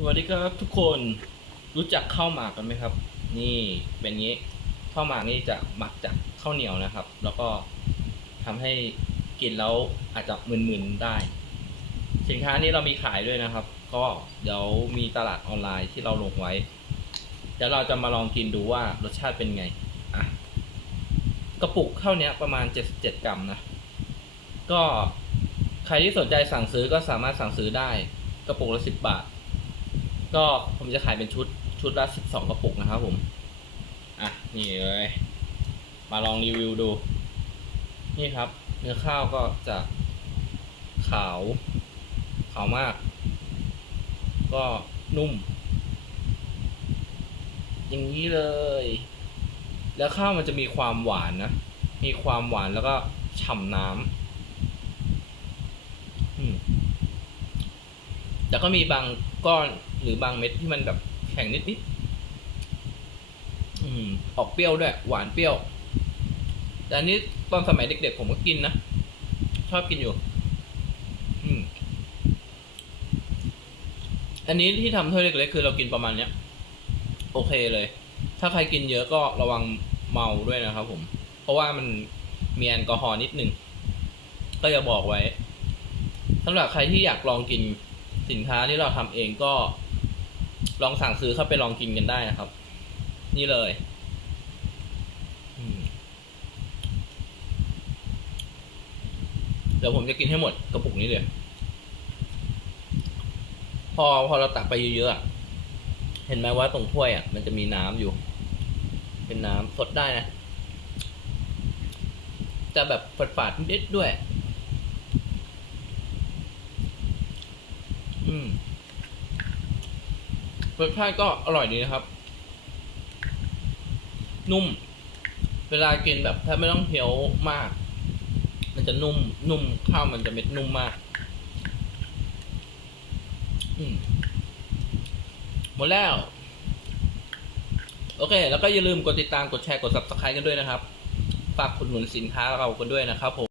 สวัสดีครับทุกคนรู้จักข้าวหมากกันไหมครับ นี่เป็นงี้ข้าวหมากนี่จะหมักจากข้าวเหนียวนะครับ แล้วก็ทำให้กินแล้วอาจจะมึนๆได้ สินค้านี้เรามีขายด้วยนะครับ ก็เดี๋ยวมีตลาดออนไลน์ที่เราลงไว้เดี๋ยวเราจะมาลองกินดูว่ารสชาติเป็นไงอะกระปุกเท่านี้ยประมาณ 77 กรัมนะ ก็ใครที่สนใจสั่งซื้อก็สามารถสั่งซื้อได้กระปุกละสิบบาท ก็ผมจะขายเป็นชุดชุดละสิบสองกระปุกนะครับผม อะ นี่เลย มาลองรีวิวดู นี่ครับ เนื้อข้าวก็จะขาว ขาวมาก ก็นุ่ม อย่างนี้เลย แล้วข้าวมันจะมีความหวานนะ มีความหวานแล้วก็ฉ่ำน้ำอืม แต่ก็มีบางก้อนหรือบางเม็ดที่มันแบบแข็งนิดๆอืมออกเปรี้ยวด้วย หวานเปรี้ยว แต่อันนี้ตอนสมัยเด็กๆผมก็กินนะ ชอบกินอยู่ อืม อันนี้ที่ทำถ้วยเล็กๆคือเรากินประมาณเนี้ย โอเคเลย ถ้าใครกินเยอะก็ระวังเมาด้วยนะครับผม เพราะว่ามันมีแอลกอฮอล์นิดนึง ก็จะบอกไว้สำหรับใครที่อยากลองกิน สินค้าที่เราทำเองก็ ลองสั่งซื้อเข้าไปลองกินกันได้นะครับ นี่เลยเดี๋ยวผมจะกินให้หมดกระปุกนี้เลยพอพอเราตักไปเยอะๆเห็นไหมว่าตรงถ้วยอะ มันจะมีน้ำอยู่ เป็นน้ำสดได้นะ จะแบบฝาดๆนิดด้วย อืมรสชาติก็อร่อยดีนะครับ นุ่ม เวลากินแบบถ้าไม่ต้องเคี้ยวมาก มันจะนุ่ม นุ่มข้าวมันจะเม็ดนุ่มมาก อืมหมดแล้ว โอเค แล้วก็อย่าลืมกดติดตามกดแชร์กด subscribe กันด้วยนะครับ ฝากอุดหนุนสินค้าเรากันด้วยนะครับผม